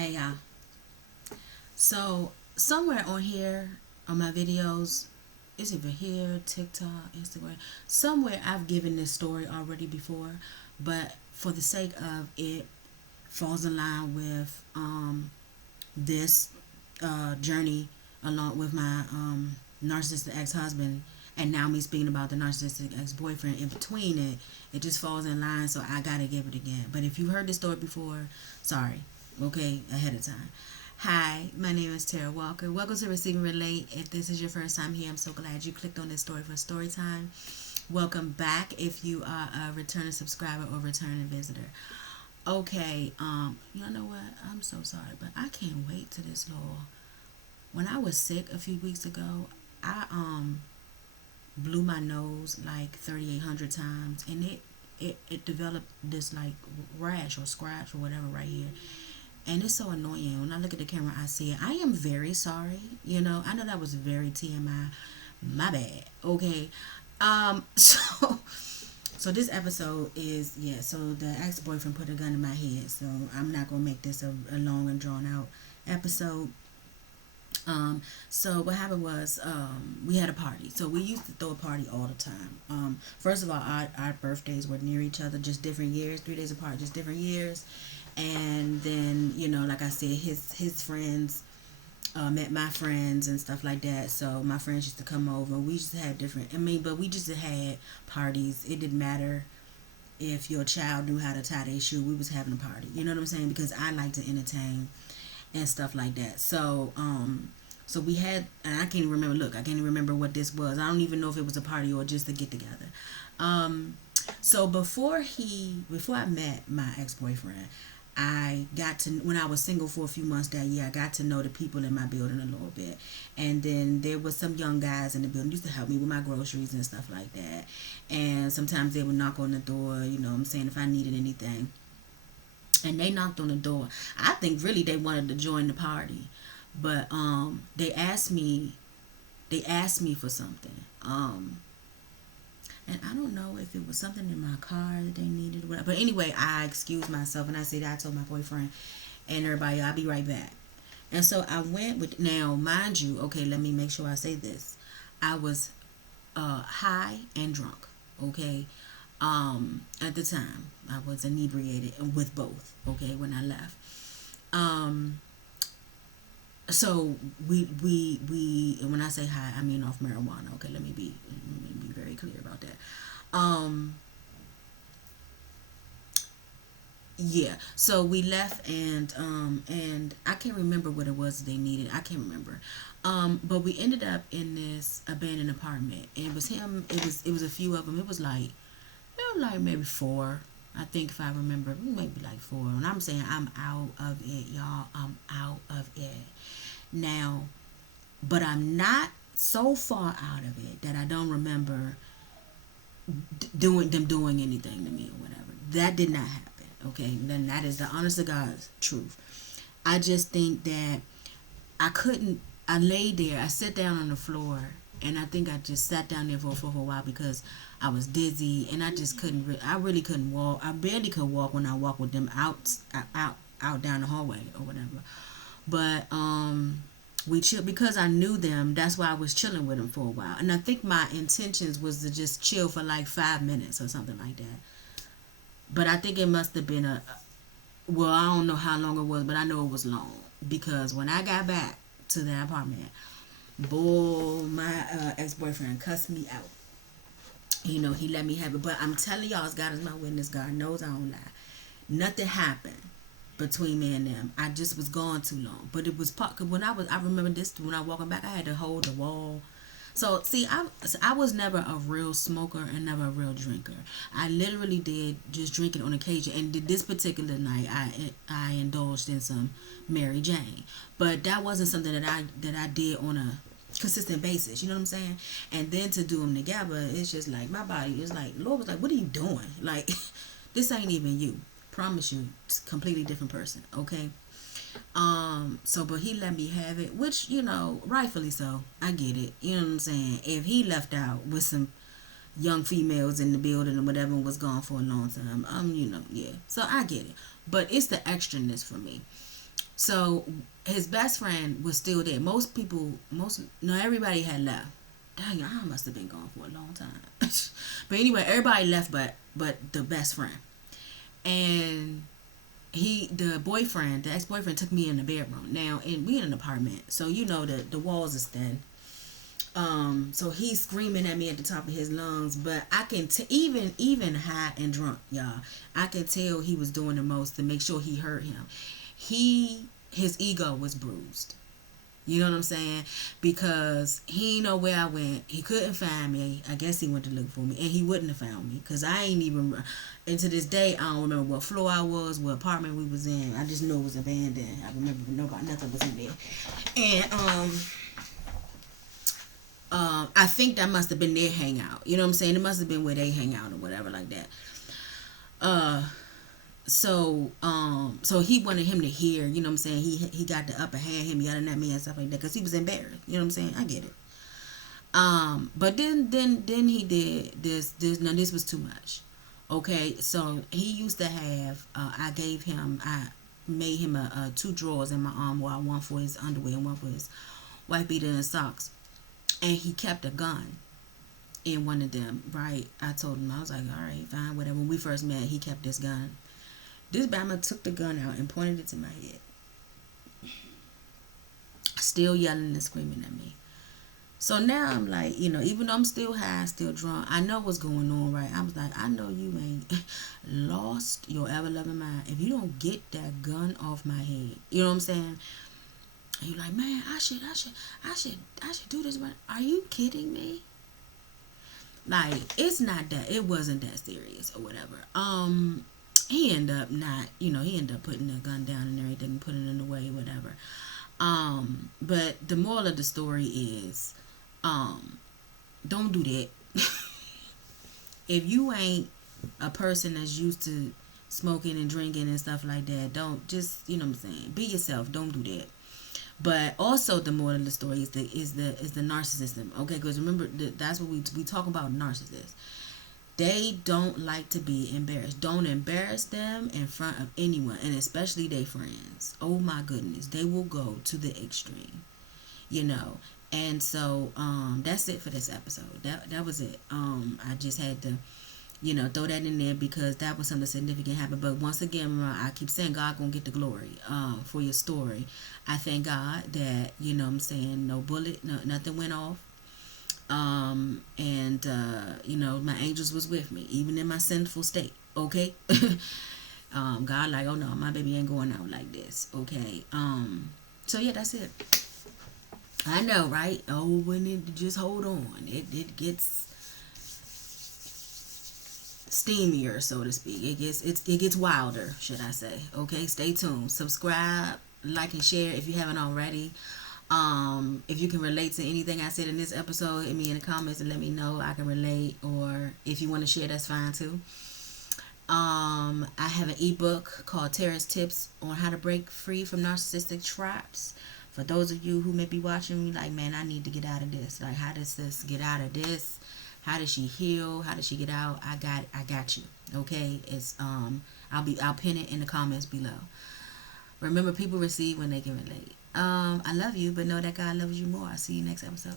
Hey y'all. So somewhere on here on my videos, it's either here, TikTok, Instagram, somewhere I've given this story already before, but for the sake of it falls in line with this journey along with my narcissistic ex-husband, and now me speaking about the narcissistic ex-boyfriend in between it just falls in line, so I gotta give it again. But if you heard this story before, sorry, okay, ahead of time. Hi, my name is Tara Walker. Welcome to Receive and Relate. If this is your first time here, I'm so glad you clicked on this story for story time. Welcome back if you are a returning subscriber or returning visitor. Okay, you know what? I'm so sorry, but I can't wait to this law. When I was sick a few weeks ago, I blew my nose like 3,800 times, and it developed this like rash or scratch or whatever right here, and it's so annoying. When I look at the camera, I see it. I am very sorry. I know that was very TMI. My bad. Okay. So so this episode is, yeah. So the ex boyfriend put a gun in my head. So I'm not gonna make this a long and drawn out episode. So what happened was, we had a party. So we used to throw a party all the time. First of all, our birthdays were near each other, just different years, 3 days apart, just different years. And then, like I said, his friends met my friends and stuff like that. So my friends used to come over. We just had different. I mean, but we just had parties. It didn't matter if your child knew how to tie their shoe. We was having a party. You know what I'm saying? Because I like to entertain and stuff like that. So we had, and I can't even remember. Look, I can't even remember what this was. I don't even know if it was a party or just a get together. So before I met my ex boyfriend, I got to, when I was single for a few months that year, I got to know the people in my building a little bit. And then there was some young guys in the building used to help me with my groceries and stuff like that. And sometimes they would knock on the door, what I'm saying, if I needed anything. And they knocked on the door. I think really they wanted to join the party. But they asked me for something. And I don't know if it was something in my car that they needed or whatever. But anyway, I excused myself and I said, I told my boyfriend and everybody, I'll be right back. And so I went with, now mind you, okay, let me make sure I say this. I was high and drunk, okay? At the time, I was inebriated with both, okay, when I left. Um, so we when I say high, I mean off marijuana. Okay, let me be very clear about that. Um, yeah. So we left, and I can't remember what it was they needed. I can't remember. But we ended up in this abandoned apartment, and it was him. It was a few of them. It was like maybe four. I think if I remember, maybe like four. And I'm saying I'm out of it, y'all. I'm out of it now. But I'm not so far out of it that I don't remember doing anything to me or whatever. That did not happen. Okay, then that is the honest to God's truth. I just think that I couldn't. I laid there. I sat down on the floor, and I think I just sat down there for a while because I was dizzy, and I just couldn't. I really couldn't walk. I barely could walk when I walked with them out down the hallway or whatever. But we chill because I knew them. That's why I was chilling with them for a while, and I think my intentions was to just chill for like 5 minutes or something like that. But I think it must have been well, I don't know how long it was, but I know it was long because when I got back to the apartment, boy, my ex boyfriend cussed me out. He let me have it, but I'm telling y'all, as God is my witness, God knows I don't lie. Nothing happened between me and them. I just was gone too long. But it was part, cause I remember this when I walking back, I had to hold the wall. So see, I was never a real smoker and never a real drinker. I literally did just drink it on occasion. And this particular night, I indulged in some Mary Jane, but that wasn't something that I did on a consistent basis. You know what I'm saying? And then to do them together, it's just like my body is like, Lord was like, what are you doing? Like, this ain't even you. Promise you, it's a completely different person. Okay. So but he let me have it, which, rightfully so. I get it. You know what I'm saying? If he left out with some young females in the building or whatever and was gone for a long time, yeah. So I get it. But it's the extraness for me. So his best friend was still there. Most people, most no, everybody had left. Dang, I must have been gone for a long time. But anyway, everybody left, but the best friend. And the boyfriend, the ex boyfriend, took me in the bedroom. Now, and we in an apartment, so you know the walls is thin. So he's screaming at me at the top of his lungs, but I can even high and drunk, y'all, I can tell he was doing the most to make sure he heard him. His ego was bruised. You know what I'm saying? Because he know where I went. He couldn't find me. I guess he went to look for me, and he wouldn't have found me because I ain't even. And to this day, I don't remember what floor I was, what apartment we was in. I just know it was abandoned. I remember nothing was in there, and I think that must have been their hangout. You know what I'm saying? It must have been where they hang out or whatever like that. Uh, so he wanted him to hear. You know what I'm saying? He got the upper hand, him yelling at me and stuff like that, because he was embarrassed. You know what I'm saying? I get it. But then he did this. Now this was too much. Okay, so he used to have. I made him two drawers in my armoire, one for his underwear and one for his white beater and socks, and he kept a gun in one of them, right? I told him, I was like, all right, fine, whatever. When we first met, he kept this gun. This Bama took the gun out and pointed it to my head, still yelling and screaming at me. So now I'm like, even though I'm still high, still drunk, I know what's going on, right? I was like, I know you ain't lost your ever loving mind if you don't get that gun off my head. You know what I'm saying? And you're like, man, I should do this. But are you kidding me? Like, it wasn't that serious or whatever. He ended up not, he ended up putting the gun down and everything, putting it in the way, whatever. But the moral of the story is, don't do that. If you ain't a person that's used to smoking and drinking and stuff like that, don't just, what I'm saying, be yourself. Don't do that. But also the moral of the story is the narcissism. Okay, because remember that's what we talk about, narcissists. They don't like to be embarrassed. Don't embarrass them in front of anyone, and especially their friends. Oh my goodness, they will go to the extreme, you know. And so that's it for this episode. That was it. I just had to, throw that in there because that was something significant happened. But once again, I keep saying God gonna get the glory for your story. I thank God that, what I'm saying, no bullet, nothing went off. And my angels was with me, even in my sinful state. Okay. God like, oh no, my baby ain't going out like this. Okay. So yeah, that's it. I know, right? Oh, when it just hold on, it gets steamier, so to speak. It gets wilder, should I say? Okay, stay tuned. Subscribe, like, and share if you haven't already. If you can relate to anything I said in this episode, hit me in the comments and let me know I can relate. Or if you want to share, that's fine too. I have an ebook called Tara's Tips on how to break free from narcissistic traps. For those of you who may be watching me, like, man, I need to get out of this. Like, how does this get out of this? How does she heal? How does she get out? I got you. Okay, it's I'll pin it in the comments below. Remember, people receive when they can relate. I love you, but know that God loves you more. I'll see you next episode.